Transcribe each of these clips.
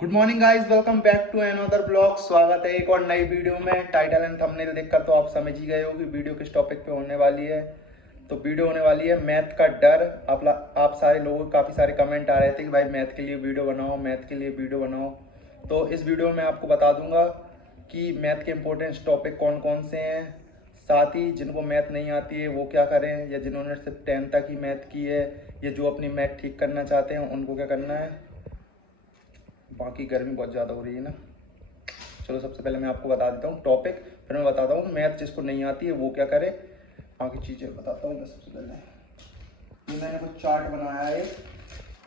Good morning guys, welcome back to another blog. स्वागत है एक और नई वीडियो में। टाइटल एंड थंबनेल देखकर तो आप समझ ही गए हो कि वीडियो किस टॉपिक पे होने वाली है। तो वीडियो होने वाली है मैथ का डर। आप सारे लोगों के काफ़ी सारे कमेंट आ रहे थे कि भाई मैथ के लिए वीडियो बनाओ, मैथ के लिए वीडियो बनाओ। तो इस वीडियो में आपको बता दूंगा कि मैथ के इंपॉर्टेंट टॉपिक कौन कौन से हैं, साथ ही जिनको मैथ नहीं आती है वो क्या करें, या जिन्होंने सिर्फ 10 तक ही मैथ की है, या जो अपनी मैथ ठीक करना चाहते हैं उनको क्या करना है। बाकी गर्मी बहुत ज़्यादा हो रही है ना। चलो सबसे पहले मैं आपको बता देता हूँ टॉपिक, फिर मैं बताता हूँ मैथ जिसको नहीं आती है वो क्या करे। बाकी चीज़ें बताता हूँ। सबसे पहले ये मैंने कुछ चार्ट बनाया है,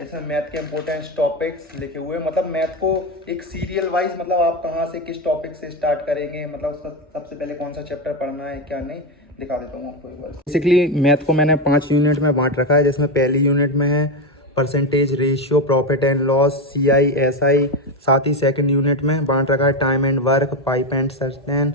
इसमें मैथ के इंपॉर्टेंट टॉपिक्स लिखे हुए हैं। मतलब मैथ को एक सीरियल वाइज, मतलब आप कहाँ से किस टॉपिक से स्टार्ट करेंगे, मतलब उसका सबसे पहले कौन सा चैप्टर पढ़ना है क्या नहीं, दिखा देता हूँ आपको एक बार। बेसिकली मैथ को मैंने 5 यूनिट में बांट रखा है, जिसमें पहली यूनिट में है percentage ratio, profit and loss, CI SI। साथ ही सेकंड यूनिट में बांट रखा है time and work, pipe and cistern,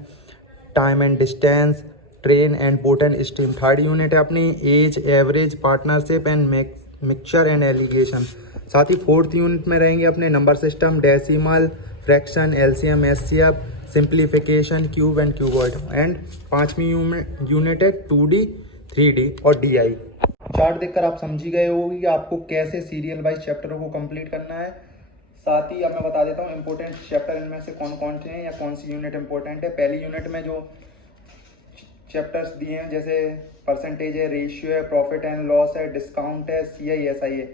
time and distance, train and boat and stream. Third unit है अपनी age, average, partnership and mixture and alligation. साथ ही fourth unit में रहेंगे अपने number system, decimal, fraction, LCM, SCF, simplification, cube and cuboid. And पांचवी यूनिट है 2D, 3D और DI। चार्ट देखकर आप समझ ही गए होगी कि आपको कैसे सीरियल वाइज चैप्टरों को कंप्लीट करना है। साथ ही अब मैं बता देता हूँ इंपॉर्टेंट चैप्टर इनमें से कौन कौन से हैं या कौन सी यूनिट इंपॉर्टेंट है। पहली यूनिट में जो चैप्टर्स दिए हैं, जैसे परसेंटेज है, रेशियो है, प्रॉफिट एंड लॉस है, डिस्काउंट है, CI SI है,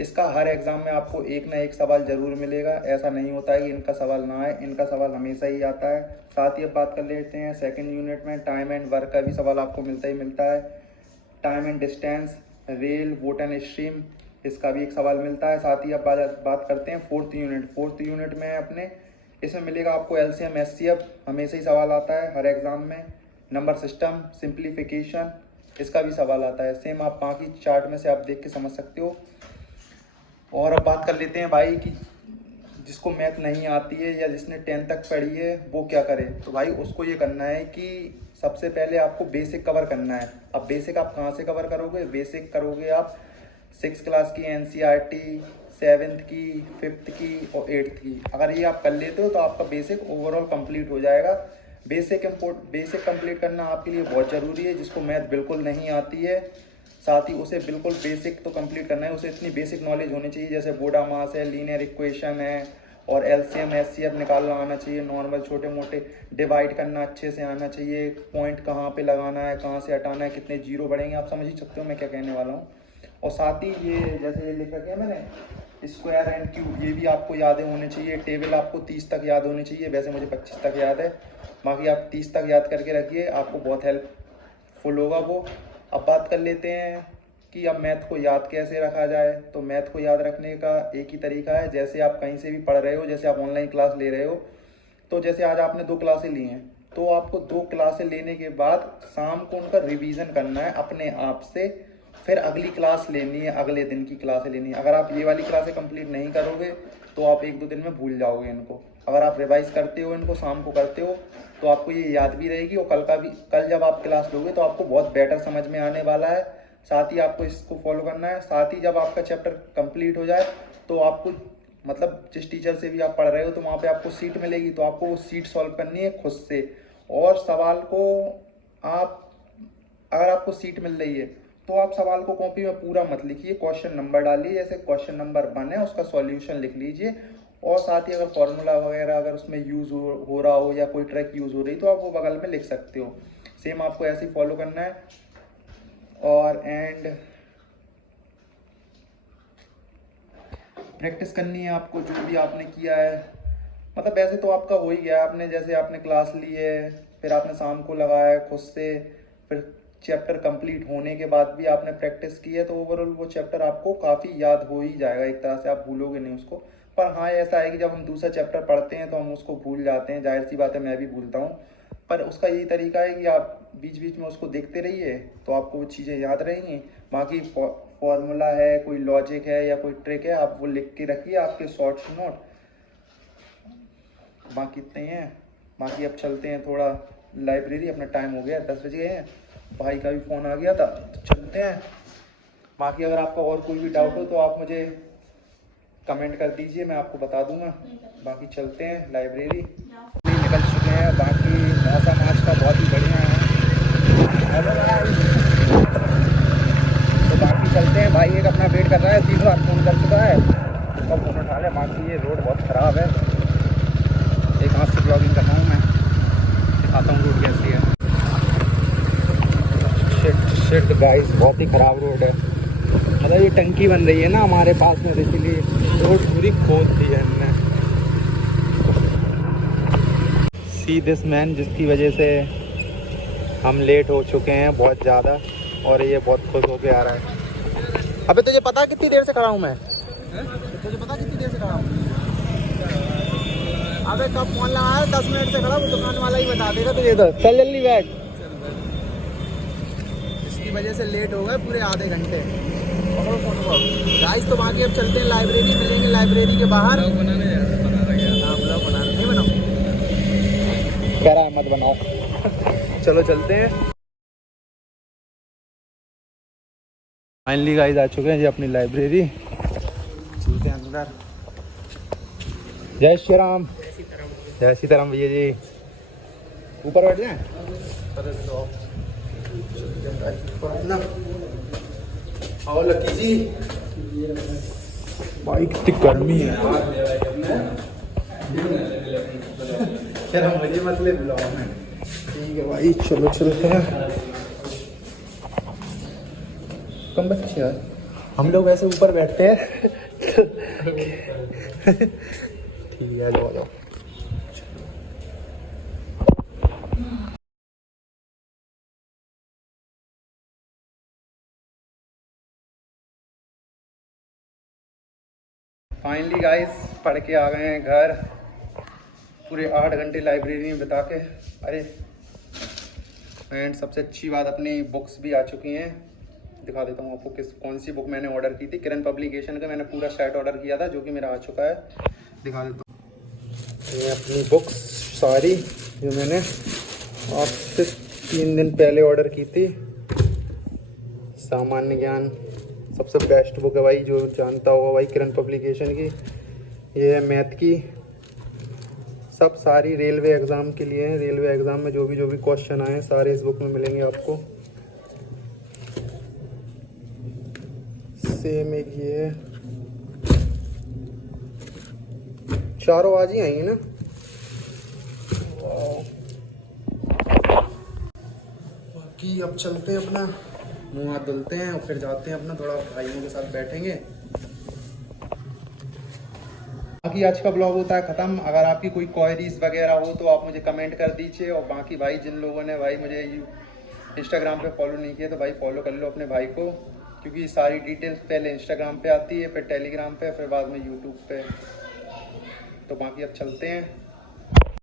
इसका हर एग्जाम में आपको एक ना एक सवाल जरूर मिलेगा। ऐसा नहीं होता है कि इनका सवाल ना आए, इनका सवाल हमेशा ही आता है। साथ ही अब बात कर लेते हैं सेकंड यूनिट में टाइम एंड वर्क का भी सवाल आपको मिलता ही मिलता है। Time and distance, rail, vote and stream, इसका भी एक सवाल मिलता है। साथ ही अब बात करते हैं फोर्थ यूनिट। फोर्थ यूनिट में अपने इसमें मिलेगा आपको LCM SCF, हमेशा ही सवाल आता है हर एग्जाम में। नंबर सिस्टम, सिंप्लीफिकेशन, इसका भी सवाल आता है। सेम आप बाकी चार्ट में से आप देख के समझ सकते हो। और अब बात कर लेते हैं भाई कि जिसको मैथ नहीं आती है या जिसने 10 तक पढ़ी है वो क्या करे। तो भाई उसको ये करना है कि सबसे पहले आपको बेसिक कवर करना है। अब बेसिक आप कहाँ से कवर करोगे? बेसिक करोगे आप 6 क्लास की NCERT, 7th की, 5th की और 8th की। अगर ये आप कर लेते हो तो आपका बेसिक ओवरऑल कंप्लीट हो जाएगा। बेसिक कंप्लीट करना आपके लिए बहुत ज़रूरी है। जिसको मैथ बिल्कुल नहीं आती है, साथ ही उसे बिल्कुल बेसिक तो कंप्लीट करना है। उसे इतनी बेसिक नॉलेज होनी चाहिए जैसे बोडा मास है, लीनियर इक्वेशन है और LCM SCF निकालना आना चाहिए। नॉर्मल छोटे मोटे डिवाइड करना अच्छे से आना चाहिए। पॉइंट कहाँ पे लगाना है, कहाँ से हटाना है, कितने जीरो बढ़ेंगे, आप समझ ही सकते हो मैं क्या कहने वाला हूँ। और साथ ही ये जैसे ये लिख रखा है मैंने स्क्वायर एंड क्यूब, ये भी आपको याद होने चाहिए। टेबल आपको 30 तक याद होनी चाहिए, वैसे मुझे 25 तक याद है। बाकी आप 30 तक याद करके रखिए, आपको बहुत हेल्पफुल होगा वो। अब बात कर लेते हैं कि अब मैथ को याद कैसे रखा जाए। तो मैथ को याद रखने का एक ही तरीका है, जैसे आप कहीं से भी पढ़ रहे हो, जैसे आप ऑनलाइन क्लास ले रहे हो। तो जैसे आज आपने 2 क्लासें ली हैं, तो आपको 2 क्लासें लेने के बाद शाम को उनका रिवीजन करना है अपने आप से। फिर अगली क्लास लेनी है, अगले दिन की क्लासें लेनी है। अगर आप ये वाली क्लासें कंप्लीट नहीं करोगे तो आप 1-2 दिन में भूल जाओगे इनको। अगर आप रिवाइज करते हो, इनको शाम को करते हो, तो आपको ये याद भी रहेगी और कल जब आप क्लास लोगे तो आपको बहुत बेटर समझ में आने वाला है। साथ ही आपको इसको फॉलो करना है। साथ ही जब आपका चैप्टर कंप्लीट हो जाए तो आपको, मतलब जिस टीचर से भी आप पढ़ रहे हो तो वहाँ पे आपको सीट मिलेगी, तो आपको वो सीट सॉल्व करनी है खुद से। और सवाल को आप, अगर आपको सीट मिल रही है तो आप सवाल को कॉपी में पूरा मत लिखिए, क्वेश्चन नंबर डालिए। जैसे क्वेश्चन नंबर 1 है उसका सॉल्यूशन लिख लीजिए। और साथ ही अगर फॉर्मूला वगैरह अगर उसमें यूज़ हो रहा हो या कोई ट्रिक यूज़ हो रही तो आप वो बगल में लिख सकते हो। सेम आपको ऐसे ही फॉलो करना है। और एंड प्रैक्टिस करनी है आपको जो भी आपने किया है। मतलब वैसे तो आपका हो ही गया, आपने जैसे आपने क्लास ली है, फिर आपने शाम को लगाया खुद से, फिर चैप्टर कंप्लीट होने के बाद भी आपने प्रैक्टिस की है, तो ओवरऑल वो चैप्टर आपको काफ़ी याद हो ही जाएगा। एक तरह से आप भूलोगे नहीं उसको। पर हाँ, ऐसा है कि जब हम दूसरा चैप्टर पढ़ते हैं तो हम उसको भूल जाते हैं, जाहिर सी बात है, मैं भी भूलता हूँ। पर उसका यही तरीका है कि आप बीच बीच में उसको देखते रहिए तो आपको वो चीज़ें याद रहेंगी। बाकी फॉर्मूला है, कोई लॉजिक है या कोई ट्रिक है, आप वो लिख के रखिए आपके शॉर्ट्स नोट। बाकी इतने ही हैं। बाकी अब चलते हैं थोड़ा लाइब्रेरी, अपना टाइम हो गया, 10 बज गए हैं। भाई का भी फ़ोन आ गया था, तो चलते हैं। बाकी अगर आपका और कोई भी डाउट हो तो आप मुझे कमेंट कर दीजिए, मैं आपको बता दूंगा। बाकी चलते हैं लाइब्रेरी, निकल चुके हैं। बाकी मौसम आज का बहुत ही बढ़िया है। तो बाकी चलते हैं। भाई एक अपना वेट कर रहा है, 3 बार फ़ोन कर चुका है और फ़ोन उठा ले। बाकी ये रोड बहुत ख़राब है, एक हाथ से ब्लॉगिंग कर रहा हूँ मैं, दिखाता हूँ रोड कैसी है। शिट गाइस, बहुत ही ख़राब रोड है। मतलब ये टंकी बन रही है ना हमारे पास में, इसीलिए रोड पूरी खोद दी है हमने। सी दिस मैन, जिसकी वजह से हम लेट हो चुके हैं बहुत ज़्यादा, और ये बहुत खुश होके आ रहा है। अबे तुझे पता कितनी देर से खड़ा हूँ मैं? तुझे पता कितनी देर से खड़ा हूँ? अबे कब फोन लगाया? 10 मिनट से खड़ा, वो दुकान वाला ही बता देगा तुझे। तो चल जल्दी बैठ। इसकी वजह से लेट हो गए पूरे आधे घंटे। पकड़ो फोन को गाइस। तो बाकी अब चलते हैं लाइब्रेरी, मिलेंगे लाइब्रेरी के बाहर। ब्लॉग बनाने नहीं बनाओ, कह रहा है मत बनाओ। चलो चलते हैं। फाइनली गाइस आ चुके हैं जी अपनी लाइब्रेरी। चलते हैं अंदर। जय श्री राम। जय सीताराम भैया जी। ऊपर बैठ जाए ना। आओ लकी जी। भाई कितनी गर्मी है यार, मुझे मतलब ब्लॉग में। ठीक है भाई, चलो चलते हैं। कम बच्चे यार, हम लोग वैसे ऊपर बैठते हैं। ठीक है, जाओ जाओ। फाइनली गाइस पढ़ के आ गए हैं घर, पूरे 8 घंटे लाइब्रेरी में बिता के। अरे एंड सबसे अच्छी बात, अपनी बुक्स भी आ चुकी हैं। दिखा देता हूँ आपको कौन सी बुक मैंने ऑर्डर की थी। किरण पब्लिकेशन का मैंने पूरा सेट ऑर्डर किया था, जो कि मेरा आ चुका है। दिखा देता हूँ ये अपनी बुक्स सारी, जो मैंने आपसे 3 दिन पहले ऑर्डर की थी। सामान्य ज्ञान सबसे बेस्ट बुक है भाई, जो जानता होगा भाई किरण पब्लिकेशन की। ये है मैथ की, सब सारी रेलवे एग्ज़ाम के लिए हैं। रेलवे एग्ज़ाम में जो भी क्वेश्चन आए सारे इस बुक में मिलेंगे आपको। सेम एक ये है, चारों आज ही आई ना। बाकी अब चलते हैं, अपना मुँह हाथ धुलते हैं और फिर जाते हैं अपना, थोड़ा भाइयों के साथ बैठेंगे। बाकी आज का ब्लॉग होता है ख़त्म। अगर आपकी कोई क्वेरीज वगैरह हो तो आप मुझे कमेंट कर दीजिए। और बाकी भाई जिन लोगों ने भाई मुझे इंस्टाग्राम पे फॉलो नहीं किया, तो भाई फॉलो कर लो अपने भाई को, क्योंकि सारी डिटेल्स पहले इंस्टाग्राम पे आती है, फिर टेलीग्राम पे, फिर बाद में यूट्यूब पे। तो बाकी अब चलते हैं।